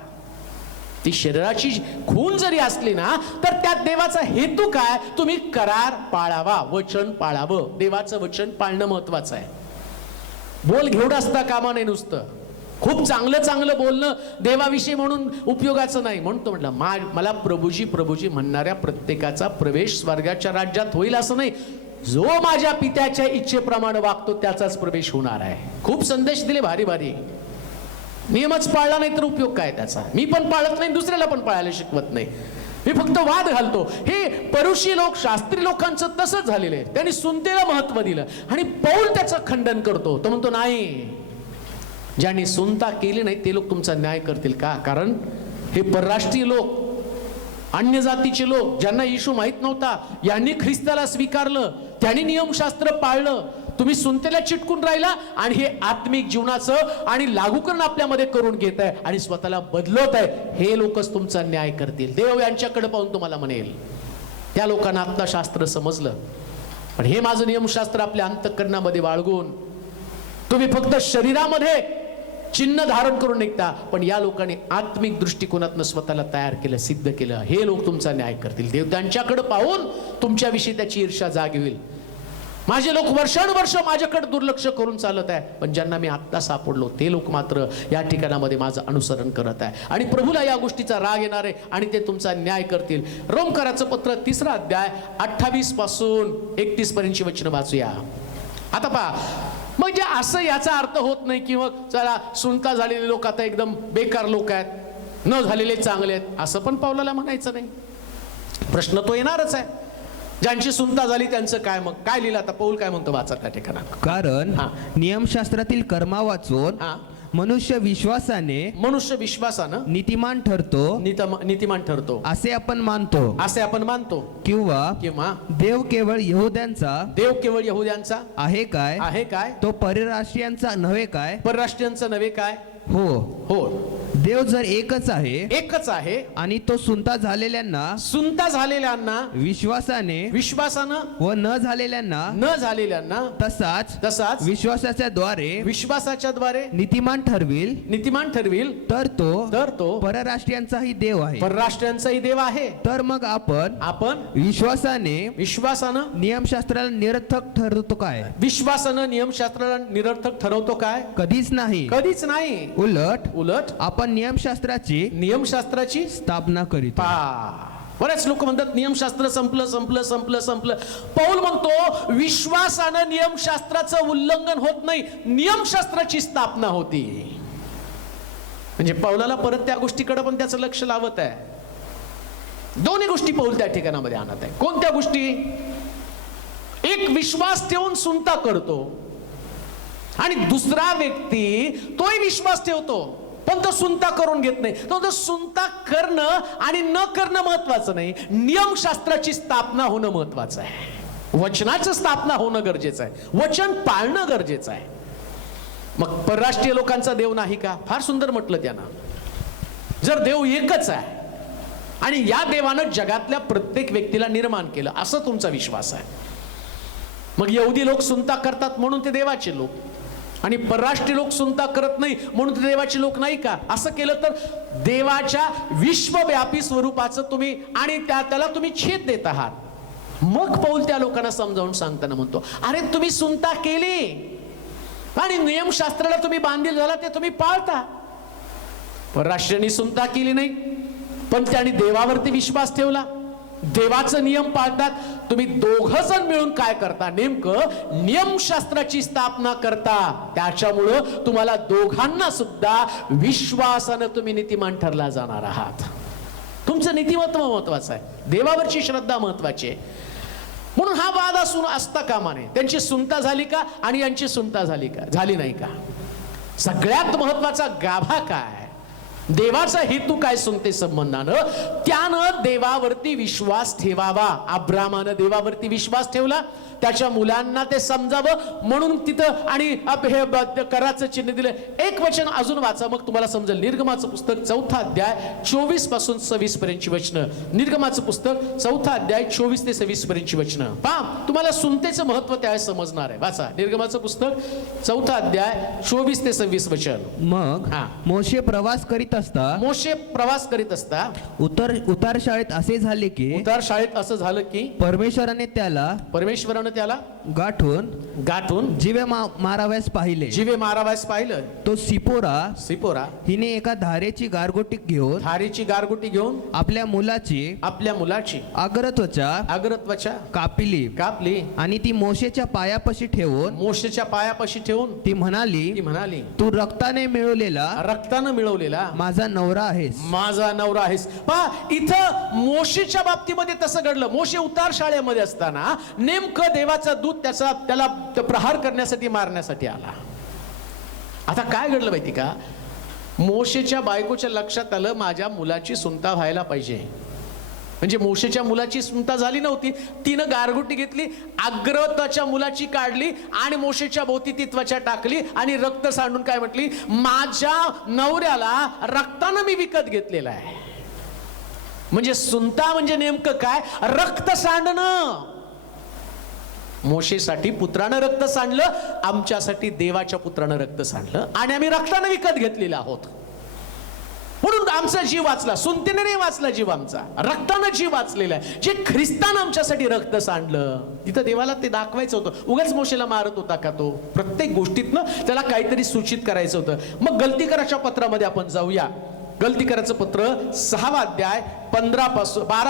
ती शरीराची खून जरी असली ना, तर त्यात देवाचा हेतू काय? तुम्ही करार पाळावा, वचन पाळावं. देवाचं वचन पाळणं महत्वाचं आहे. बोल घेऊन असता कामा नाही. नुसतं खूप चांगलं चांगलं बोलणं देवाविषयी म्हणून उपयोगाचं नाही. म्हणून तो म्हटलं, मला प्रभूजी प्रभूजी म्हणणाऱ्या प्रत्येकाचा प्रवेश स्वर्गाच्या राज्यात होईल असं नाही. जो माझ्या पित्याच्या इच्छेप्रमाणे वागतो त्याचाच प्रवेश होणार आहे. खूप संदेश दिले भारी भारी. नियमच पाळला नाही तर उपयोग काय त्याचा? मी पण पाळत नाही, दुसऱ्याला पण पाळायला शिकवत नाही, मी फक्त वाद घालतो. हे परुषी लोक, शास्त्री लोकांचं तसंच झालेलं आहे. त्यांनी सुनतेला महत्व दिलं आणि पौल त्याचं खंडन करतो. तो म्हणतो नाही, ज्यांनी सुनता केली नाही ते लोक तुमचा न्याय करतील का? कारण हे परराष्ट्रीय लोक, अन्य जातीचे लोक, ज्यांना येशू माहित नव्हता, यांनी ख्रिस्ताला स्वीकारलं, त्यांनी नियमशास्त्र पाळलं. तुम्ही सुनतेला चिटकून राहिला आणि हे आत्मिक जीवनाचं आणि लागू करून आपल्यामध्ये करून घेत आहे आणि स्वतःला बदलत आहे. हे लोकच तुमचा न्याय करतील. देव यांच्याकडे पाहून तुम्हाला म्हणेल, त्या लोकांना आत्ता शास्त्र समजलं, पण हे माझं नियमशास्त्र आपल्या अंतःकरणामध्ये बाळगून तुम्ही फक्त शरीरामध्ये चिन्ह धारण करून निघता, पण या लोकांनी आत्मिक दृष्टिकोनातून स्वतःला तयार केलं, सिद्ध केलं. हे लोक तुमचा न्याय करतील. देव त्यांच्याकडे पाहून तुमच्याविषयी त्याची ईर्ष्या जागी होईल. माझे लोक वर्षानुवर्ष माझ्याकडे दुर्लक्ष करून चालत आहे, पण ज्यांना मी आत्ता सापडलो ते लोक मात्र या ठिकाणामध्ये माझं अनुसरण करत आहे. आणि प्रभूला या गोष्टीचा राग येणार आहे आणि ते तुमचा न्याय करतील. रोमकराचं पत्र 3 अध्याय 28 पासून 31 पर्यंतची वचनं वाचूया. आता पहा, म्हणजे असं याचा अर्थ होत नाही की मग चला सुनता झालेले लोक आता एकदम बेकार लोक आहेत, न झालेले चांगले आहेत, असं पण पावलाला म्हणायचं नाही. प्रश्न तो येणारच आहे, ज्यांची सुनता झाली त्यांचं काय? मग काय लिहिलं आता पौल काय म्हणतो, वाचा त्या ठिकाणात. कारण नियमशास्त्रातील कर्मा वाचून मनुष्य विश्वासानं नीतिमान ठरतो असे आपण मानतो. किंवा देव केवळ यहूद्यांचा आहे काय? तो परराष्ट्रीयांचा नव्हे काय? हो, देव जर एकच आहे आणि तो सुनता झालेल्यांना विश्वासानं व न झालेल्यांना तसाच विश्वासाच्या द्वारे नीतिमान ठरविल तर तो परराष्ट्रीयांचाही देव आहे. तर मग आपण विश्वासाने नियमशास्त्राला निरर्थक ठरवतो काय? कधीच नाही. उलट आपण नियमशास्त्राची स्थापना करीत. बरेच लोक म्हणतात नियमशास्त्र संपलं. पौल म्हणतो विश्वासानं नियमशास्त्राचं उल्लंघन होत नाही, नियमशास्त्राची स्थापना होती. म्हणजे पौलाला परत त्या गोष्टीकडे पण त्याचं लक्ष लावत आहे. दोन्ही गोष्टी पौल त्या ठिकाणामध्ये आणत आहे. कोणत्या गोष्टी? एक विश्वास ठेवून सुनता करतो आणि दुसरा व्यक्ती तोही विश्वास ठेवतो पण तो सुनता करून घेत नाही. तो सुनता करणं आणि न करणं महत्वाचं नाही, नियमशास्त्राची स्थापना होणं महत्वाचं आहे. वचनाची स्थापना होणं गरजेचं आहे, वचन पाळणं गरजेचं आहे. मग परराष्ट्रीय लोकांचा देव नाही का? फार सुंदर म्हटलं त्यानं. जर देव एकच आहे आणि या देवानं जगातल्या प्रत्येक व्यक्तीला निर्माण केलं असं तुमचा विश्वास आहे, मग यहुदी लोक सुनता करतात म्हणून ते देवाचे लोक, आणि परराष्ट्रीय लोक सुनता करत नाही म्हणून ते देवाचे लोक नाही का? असं केलं तर देवाच्या विश्वव्यापी स्वरूपाचं तुम्ही आणि त्याला तुम्ही छेद देत आहात. मग पौल त्या लोकांना समजावून सांगताना म्हणतो, अरे तुम्ही सुनता केली आणि नियमशास्त्राला तुम्ही बांधील झाला ते तुम्ही पाळता. परराष्ट्रीयांनी सुनता केली नाही पण त्यांनी देवावरती विश्वास ठेवला, देवाचं नियम पाळतात. तुम्ही दोघं जण मिळून काय करता? नेमकं नियमशास्त्राची स्थापना करता. त्याच्यामुळं तुम्हाला दोघांना सुद्धा विश्वासानं तुम्ही नीतिमान ठरला जाणार आहात. तुमचं नीतिमत्व महत्वाचं आहे, देवावरची श्रद्धा महत्वाची आहे. म्हणून हा वाद असता कामा नये. त्यांची सुनता झाली का आणि यांची सुनता झाली नाही का? सगळ्यात महत्वाचा गाभा काय? देवाचा हेतू काय सुनते संबंधानं? त्यानं देवावरती विश्वास ठेवावा. अब्रामानं देवावरती विश्वास ठेवला, त्याच्या मुलांना ते समजावं म्हणून तिथं आणि हे कराचं चिन्ह दिलं. एक वचन अजून वाचा, मग तुम्हाला समजेल. निर्गमाचं पुस्तक 4 अध्याय 24 पासून 26 पर्यंतची वचनं. निर्गमाचं पुस्तक 4 अध्याय 24 ते 26 पर्यंतची वचनं पहा, तुम्हाला सुनतेचं महत्व त्यावेळेस समजणार आहे. वाचा निर्गमाचं पुस्तक 4 अध्याय 24 ते 26 वचन. मग मोशे प्रवास करीत असता उतार शाळेत असे झाले की परमेश्वराने त्याला गाठून जिवे माराव्यास पाहिलं. तो सिपोरा हिने एका धारेची गारगोटी घेऊन आपल्या मुलाची अग्रत्वचा कापली आणि ती मोशेच्या पायापाशी ठेवून ती म्हणाली, तू रक्ताने मिळवलेला माझा नवरा आहेस. पहा, इथं मोशेच्या बाबतीमध्ये तसं घडलं. मोशे उतार शाळेमध्ये असताना नेमकं देवाचा दूत त्याला प्रहार करण्यासाठी मारण्यासाठी आला. आता काय घडलं माहिती का? मोशेच्या बायकोच्या लक्षात आलं, माझ्या मुलाची सुनता व्हायला पाहिजे. म्हणजे मोशेच्या मुलाची सुनता झाली नव्हती, तिनं गारगुटी घेतली, अग्रत्वाच्या मुलाची काढली आणि मोशेच्या भोवती ती त्वचा टाकली आणि रक्त सांडून काय म्हटली, माझ्या नवऱ्याला रक्तानं मी विकत घेतलेला आहे. म्हणजे सुनता म्हणजे नेमकं काय? रक्त सांडणं. मोशेसाठी पुत्रानं रक्त सांडलं, आमच्यासाठी देवाच्या पुत्रानं रक्त सांडलं आणि आम्ही रक्तानं विकत घेतलेले आहोत. म्हणून आमचा जीव वाचला. सुनतेने नाही वाचला जीव आमचा, रक्तानं जीव वाचलेला आहे. जे ख्रिस्तानं आमच्यासाठी रक्त सांडलं, तिथं देवाला ते दाखवायचं होतं. उगाच मोशेला मारत होता का तो? प्रत्येक गोष्टीतनं त्याला काहीतरी सूचित करायचं होतं. मग गलतीकराच्या पत्रामध्ये आपण जाऊया. गलतीकराचं पत्र 6 अध्याय 12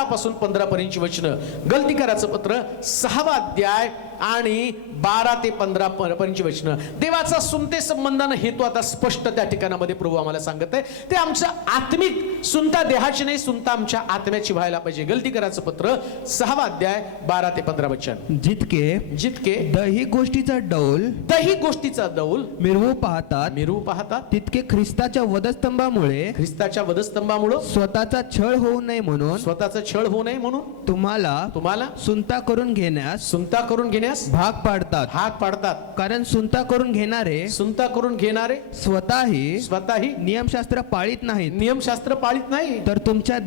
पासून 15 पर्यंतची वचनं. गलतीकराचं पत्र 6 अध्याय आणि 12 ते 15 पर्यंतची वचनं. देवाचा सुनते संबंधानं हेतू आता स्पष्ट त्या ठिकाणामध्ये प्रभू आम्हाला सांगत आहे. ते आमचं आत्मिक सुनता देहाची नाही, सुनता आमच्या आत्म्याची व्हायला पाहिजे. गलतीकराचं पत्र 6 अध्याय 12 ते 15 वचन. जितके दही गोष्टीचा डौल मिरवू पाहतात तितके ख्रिस्ताच्या वधस्तंभामुळे स्वतःचा छळ होऊ नये म्हणून तुम्हाला सुनता करून घेण्यास भाग पाडतात. कारण सुनता करून घेणारे स्वतःही नियमशास्त्र पाळीत नाही, तर तुमच्या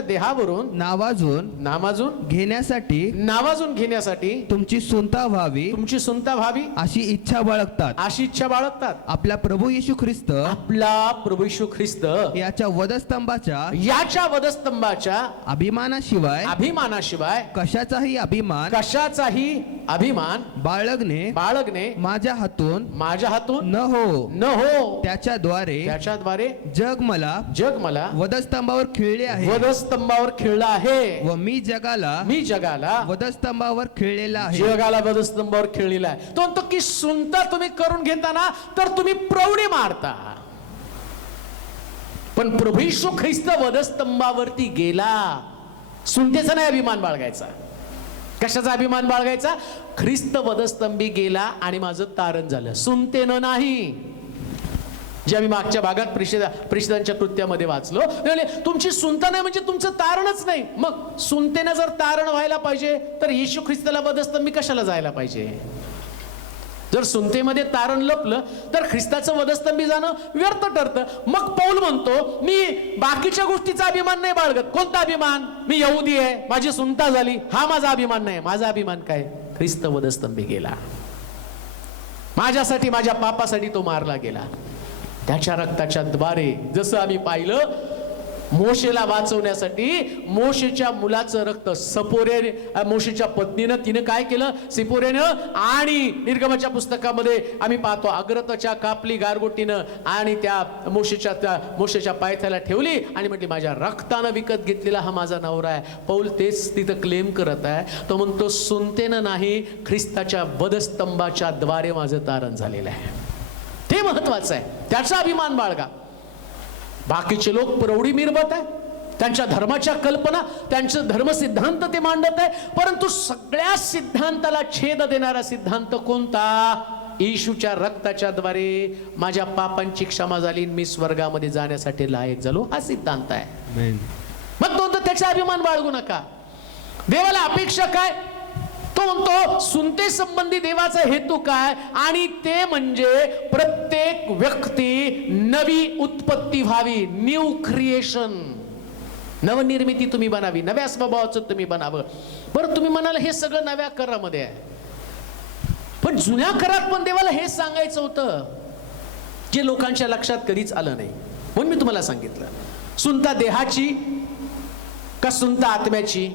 देहावरून नावाजून घेण्यासाठी तुमची सुनता व्हावी अशी इच्छा बाळगतात. आपला प्रभू येशू ख्रिस्त याच्या वधस्तंभाच्या अभिमानाशिवाय कशाचाही अभिमान बाळगणे माझ्या हातून न हो. त्याच्याद्वारे जग मला वधस्तंभावर खिळले आहे व मी जगाला वधस्तंभावर खिळलेला आहे. तो म्हणतो की सुनता तुम्ही करून घेताना तर तुम्ही प्रौढी मारता, पण प्रभू येशू ख्रिस्त वधस्तंभावरती गेला. सुनतेचा नाही अभिमान बाळगायचा. कशाचा अभिमान बाळगायचा? ख्रिस्त वधस्तंभी गेला आणि माझं तारण झालं, सुनतेनं नाही. जे आम्ही मागच्या भागात प्रेषितांच्या कृत्यामध्ये वाचलो, तुमची सुनता नाही म्हणजे तुमचं तारणच नाही. मग सुनतेनं जर तारण व्हायला पाहिजे तर येशू ख्रिस्ताला वधस्तंभी कशाला जायला पाहिजे? जर सुनतेमध्ये तारण लपलं तर ख्रिस्ताचं वधस्तंभी जाणं व्यर्थ ठरतं. मग पौल म्हणतो, मी बाकीच्या गोष्टीचा अभिमान नाही बाळगत. कोणता अभिमान? मी यहुदी आहे, माझी सुनता झाली, हा माझा अभिमान नाही. माझा अभिमान काय? ख्रिस्त वधस्तंभी गेला, माझ्यासाठी, माझ्या पापासाठी तो मारला गेला. त्याच्या रक्ताच्या द्वारे जसं आम्ही पाहिलं, मोशेला वाचवण्यासाठी मोशेच्या मुलाचं रक्त मोशेच्या पत्नीनं तिने काय केलं? सिपोरेनं. आणि निर्गमाच्या पुस्तकामध्ये आम्ही पाहतो, अग्रत्वच्या कापली गारगोटीनं आणि त्या मोशेच्या पायथ्याला ठेवली आणि म्हटली, माझ्या रक्तानं विकत घेतलेला हा माझा नवरा आहे. पौल तेच तिथं क्लेम करत आहे. तो म्हणतो, सुनतेनं नाही, ख्रिस्ताच्या वधस्तंभाच्या द्वारे माझं तारण झालेलं आहे. ते महत्वाचं आहे. त्याचा अभिमान बाळगा. बाकीचे लोक प्रौढी मिरवत आहे, त्यांच्या धर्माच्या कल्पना, त्यांचं धर्मसिद्धांत ते मांडत आहे, परंतु सगळ्या सिद्धांताला छेद देणारा सिद्धांत कोणता? येशूच्या रक्ताच्या द्वारे माझ्या पापांची क्षमा झाली, मी स्वर्गामध्ये जाण्यासाठी लायक झालो, हा सिद्धांत आहे. मग तो त्याचा अभिमान बाळगू नका. देवाला अपेक्षा काय? तो म्हणतो सुनते संबंधी देवाचा हेतू काय, आणि ते म्हणजे प्रत्येक व्यक्ती नवी उत्पत्ती व्हावी, न्यू क्रिएशन, नवनिर्मिती तुम्ही बनावी, नव्या स्वभावाचं तुम्ही बनावं. बरं, तुम्ही म्हणाल हे सगळं नव्या करामध्ये आहे, पण जुन्या करात पण देवाला हे सांगायचं होतं जे लोकांच्या लक्षात कधीच आलं नाही. म्हणून मी तुम्हाला सांगितलं, सुनता देहाची का सुनता आत्म्याची?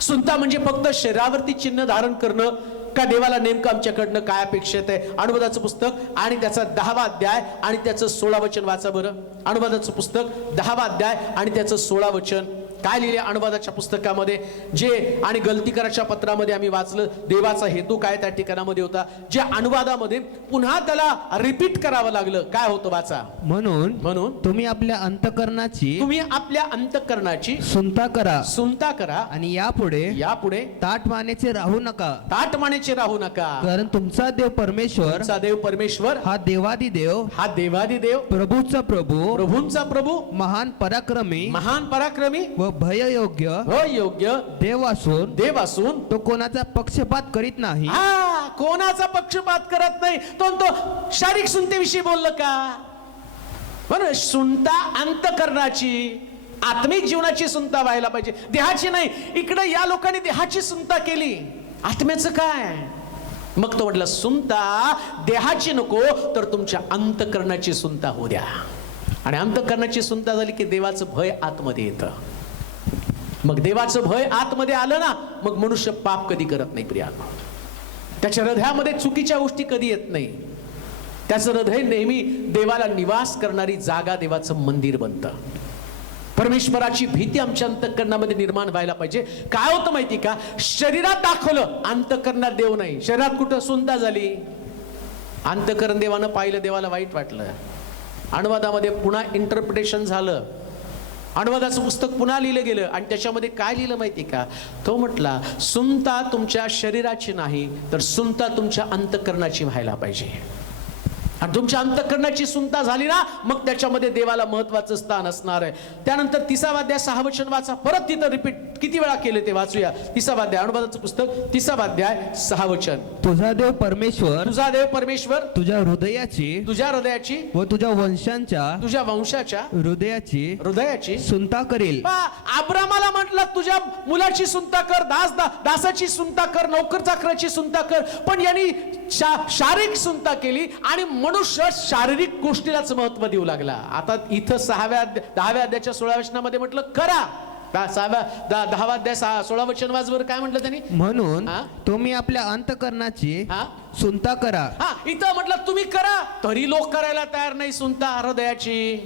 सुनता म्हणजे फक्त शरीरावरती चिन्ह धारण करणं का देवाला नेमकं आमच्याकडनं काय अपेक्षित आहे? अनुवादाचं पुस्तक आणि त्याचा 10वा अध्याय आणि त्याचं 16 वचन वाचा बरं. अनुवादाचं पुस्तक 10वा अध्याय आणि त्याचं 16 वचन काय लिहिले अनुवादाच्या पुस्तकामध्ये, जे आणि गलतीकराच्या पत्रामध्ये आम्ही वाचलं. देवाचा हेतू काय त्या ठिकाणामध्ये होता, जे अनुवादामध्ये पुन्हा त्याला रिपीट करावं लागलं. काय होतं वाचा. म्हणून तुम्ही आपल्या अंतःकरणाची सुनता करा आणि यापुढे ताठमानेचे राहू नका, कारण तुमचा देव परमेश्वर हा देवादिदेव प्रभूंचा प्रभू महान पराक्रमी व भययोग्य देव असून तो कोणाचा पक्षपात करीत नाही. कोणाचा पक्षपात करत नाही. तो शारीरिक सुनतेविषयी बोललं का? बरं, सुनता अंतःकरणाची, आत्मिक जीवनाची सुनता व्हायला पाहिजे, देहाची नाही. इकडे या लोकांनी देहाची सुनता केली, आत्म्याचं काय? मग तो म्हटलं सुनता देहाची नको, तर तुमच्या अंतःकरणाची सुनता होऊ द्या. आणि अंतःकरणाची सुनता झाली की देवाचं भय आतमध्ये येतं. मग देवाचं भय आतमध्ये आलं ना, मग मनुष्य पाप कधी करत नाही प्रियानो. त्याच्या हृदयामध्ये चुकीच्या गोष्टी कधी येत नाही. त्याचं हृदय नेहमी देवाला निवास करणारी जागा, देवाचं मंदिर बनतं. परमेश्वराची भीती आमच्या अंतःकरणामध्ये निर्माण व्हायला पाहिजे. काय होतं माहिती का, शरीरात दाखवलं, अंतःकरणात देव नाही. शरीरात कुठं सुनता झाली, अंतःकरण देवानं पाहिलं, देवाला वाईट वाटलं. अनुवादामध्ये पुन्हा इंटरप्रिटेशन झालं, अनुवादाचं पुस्तक पुन्हा लिहिलं गेलं आणि त्याच्यामध्ये काय लिहिलं माहिती का, तो म्हटला सुनता तुमच्या शरीराची नाही, तर सुनता तुमच्या अंतःकरणाची व्हायला पाहिजे. आणि तुमच्या अंतःकरणाची सुनता झाली ना, मग त्याच्यामध्ये देवाला महत्वाचं स्थान असणार आहे. त्यानंतर 30वा अध्याय 6 वचन वाचा. परत तिथं रिपीट किती वेळा केले ते वाचूया. 30वा अध्याय, अनुवादाचं पुस्तक 30वा अध्याय 6 वचन. तुझा देव परमेश्वर तुझ्या हृदयाची व तुझ्या वंशाच्या हृदयाची सुनता करेल. अब्रामाला म्हटलं तुझ्या मुलाची सुनता कर, दासाची सुनता कर, नोकर चाकराची सुनता कर. पण यांनी शारीरिक सुनता केली आणि मनुष्य शारीरिक गोष्टीलाच महत्व देऊ लागला. आता इथं 10व्या अध्यायाच्या 16 वचनामध्ये म्हटलं करा. 10वा अध्याय 16 वचन वाचवर काय म्हटलं त्यांनी, म्हणून तुम्ही आपल्या अंतःकरणाची सुनता करा. इथं म्हटलं तुम्ही करा, तरी लोक करायला तयार नाही सुनता हृदयाची.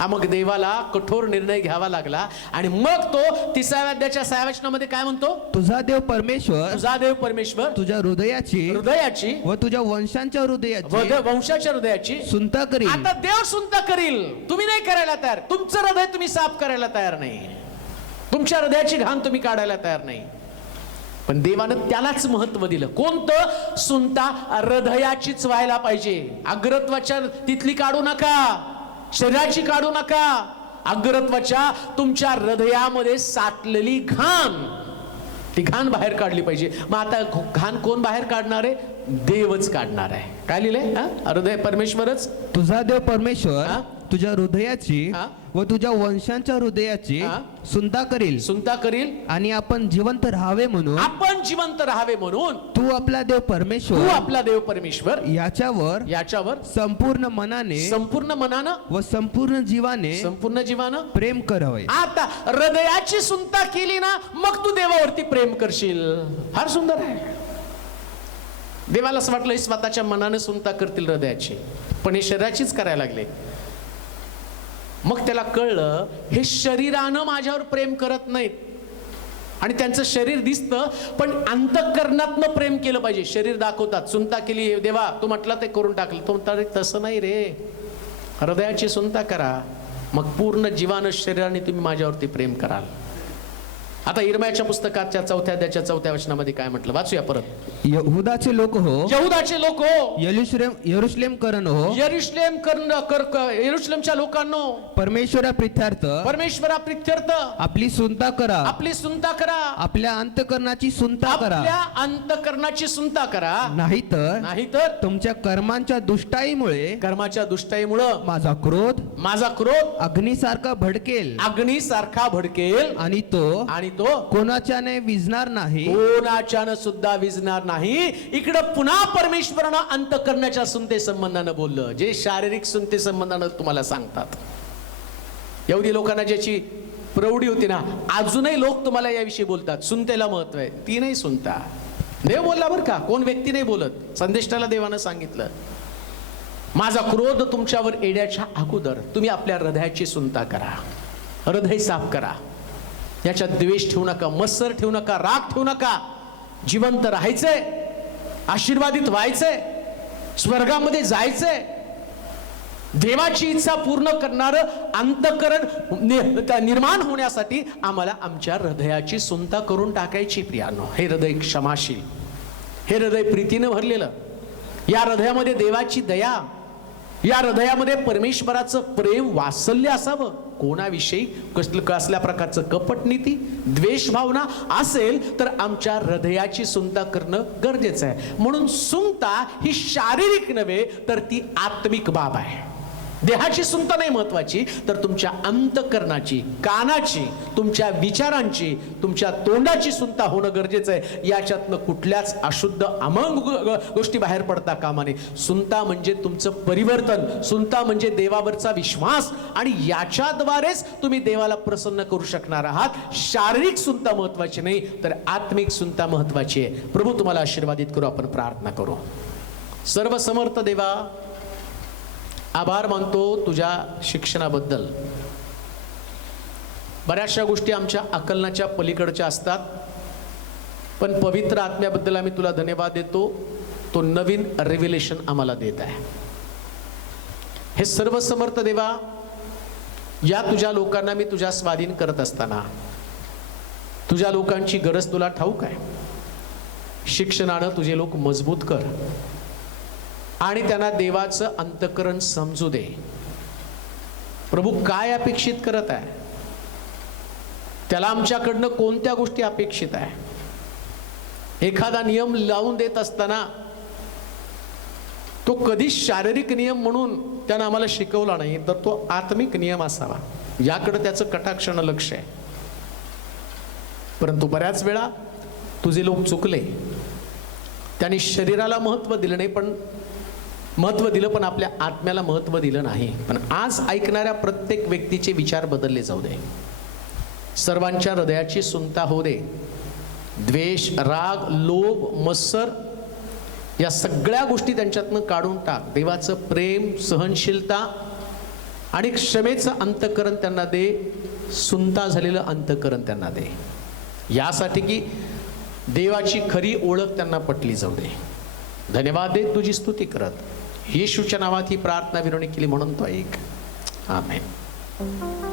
मग देवाला कठोर निर्णय घ्यावा लागला. आणि मग तो 30व्या अध्यायाच्या 6व्या वचनामध्ये काय म्हणतो, तुझा देव परमेश्वर तुझ्या हृदयाची व तुझ्या वंशाच्या हृदयाची सुनता करील. आता देव सुनता करील, तुम्ही नाही करायला तयार. तुमचं हृदय तुम्ही साफ करायला तयार नाही, तुमच्या हृदयाची घाण तुम्ही काढायला तयार नाही. पण देवानं त्यालाच महत्व दिलं. कोणतं? सुनता हृदयाचीच व्हायला पाहिजे. अग्रत्वाच्या तिथली काढू नका, शरीराची काढू नका. अग्रत्वाच्या तुमच्या हृदयामध्ये साठलेली घाण, ती घाण बाहेर काढली पाहिजे. मग आता घाण कोण बाहेर काढणार आहे? देवच काढणार आहे. काय लिहिलंय? हृदय परमेश्वरच. तुझा देव परमेश्वर तुझ्या हृदयाची व तुझ्या वंशाच्या हृदयाची सुनता करील आणि आपण जिवंत राहावे म्हणून तू आपला देव परमेश्वर याच्यावर संपूर्ण मनानं व संपूर्ण जीवाने प्रेम करावे. आता हृदयाची सुनता केली ना, मग तू देवावरती प्रेम करशील. फार सुंदर आहे. देवाला असं वाटलं स्वतःच्या मनाने सुनता करतील हृदयाची, पण हे शरीराचीच करायला लागले. मग त्याला कळलं हे शरीरानं माझ्यावर प्रेम करत नाहीत. आणि त्यांचं शरीर दिसतं, पण अंतःकरणातनं प्रेम केलं पाहिजे. शरीर दाखवतात, सुनता केली देवा तू म्हटलं ते करून टाकलं. तो म्हणतात तसं नाही रे, हृदयाची सुनता करा, मग पूर्ण जीवानं शरीराने तुम्ही माझ्यावरती प्रेम कराल. आता इर्मयाच्या पुस्तकाच्या 4 अध्यायाच्या 4 वचनामध्ये काय म्हटलं, वाचूया परत. यहुदाचे लोक हो, यहुदाचे लोक हो, यरुशलेम करण हो, यरुशलेमच्या लोकांनो, परमेश्वरा प्रित्यर्थ आपली सुनता करा, आपल्या अंतकरणाची सुनता करा, आपल्या अंतकरणाची सुनता करा, नाहीतर तुमच्या कर्मांच्या दुष्टाईमुळे माझा क्रोध अग्निसारखा भडकेल आणि तो कोणाच्याने विझणार नाही, कोणाच्यानं सुद्धा विझणार नाही. इकडं पुन्हा परमेश्वरानं अंतकरणाच्या सुनते संबंधानं बोललं, जे शारीरिक सुनते संबंधानं तुम्हाला सांगतात. एवढी लोकांना ज्याची प्रौढी होती ना, अजूनही लोक तुम्हाला याविषयी बोलतात, सुनतेला महत्व आहे. ती नाही सुनता, देव बोलला बरं का, कोण व्यक्ती नाही बोलत. संदेष्टाला देवानं सांगितलं, माझा क्रोध तुमच्यावर येण्याच्या अगोदर तुम्ही आपल्या हृदयाची सुनता करा, हृदय साफ करा. याच्यात द्वेष ठेवू नका, मत्सर ठेवू नका, राग ठेवू नका. जिवंत राहायचंय, आशीर्वादित व्हायचंय, स्वर्गामध्ये जायचंय. देवाची इच्छा पूर्ण करणारं अंतकरण निर्माण होण्यासाठी आम्हाला आमच्या हृदयाची सुनता करून टाकायची. प्रियानो, हे हृदय क्षमाशील, हे हृदय प्रीतीनं भरलेलं, या हृदयामध्ये देवाची दया, या हृदयामध्ये परमेश्वराचं प्रेम वात्सल्य असावं. कोणाविषयी कसल्या प्रकारचं कपट नीती, द्वेष भावना असेल तर आमच्या हृदयाची सुनता करणं गरजेचं आहे. म्हणून सुनता ही शारीरिक नव्हे तर ती आत्मिक बाब आहे. देहाची सुनता नाही महत्वाची, तर तुमच्या अंतकरणाची, कानाची, तुमच्या विचारांची, तुमच्या तोंडाची सुनता होणं गरजेचं आहे. याच्यातनं कुठल्याच अशुद्ध अमंग गोष्टी बाहेर पडता कामा नये. सुनता म्हणजे तुमचं परिवर्तन, सुनता म्हणजे देवावरचा विश्वास, आणि याच्याद्वारेच तुम्ही देवाला प्रसन्न करू शकणार आहात. शारीरिक सुनता महत्वाची नाही, तर आत्मिक सुनता महत्वाची आहे. प्रभू तुम्हाला आशीर्वादित करू. आपण प्रार्थना करू. सर्वसमर्थ देवा, आभार मानतो तुझ्या शिक्षणाबद्दल. बऱ्याचशा गोष्टी आमच्या आकलनाच्या पलीकडच्या असतात, पण पवित्र आत्म्याबद्दल आम्ही तुला धन्यवाद देतो. तो नवीन रिव्हिलेशन आम्हाला देत आहे. हे सर्वसमर्थ देवा, या तुझ्या लोकांना मी तुझ्या स्वाधीन करत असताना तुझ्या लोकांची गरज तुला ठाऊक आहे. शिक्षणानं तुझे लोक मजबूत कर आणि त्यांना देवाचं अंतकरण समजू दे. प्रभू, काय अपेक्षित करत आहे, त्याला आमच्याकडनं कोणत्या गोष्टी अपेक्षित आहे. एखादा नियम लावून देत असताना तो कधीच शारीरिक नियम म्हणून त्यानं आम्हाला शिकवला नाही, तर तो आत्मिक नियम असावा, याकडे त्याचं कटाक्षानं लक्ष आहे. परंतु बऱ्याच वेळा तुझे लोक चुकले. त्यांनी शरीराला महत्व दिलं नाही, पण महत्व दिलं, पण आपल्या आत्म्याला महत्व दिलं नाही. पण आज ऐकणाऱ्या प्रत्येक व्यक्तीचे विचार बदलले जाऊ दे. सर्वांच्या हृदयाची सुनता होऊ दे. द्वेष, राग, लोभ, मत्सर या सगळ्या गोष्टी त्यांच्यातनं काढून टाक. देवाचं प्रेम, सहनशीलता आणि क्षमेचं अंतकरण त्यांना दे. सुनता झालेलं अंतकरण त्यांना दे, यासाठी की देवाची खरी ओळख त्यांना पटली जाऊ दे. धन्यवाद देत तुझी स्तुती करत येशूच्या नावात ही प्रार्थना विनवणी केली म्हणून तो ऐक. आमेन.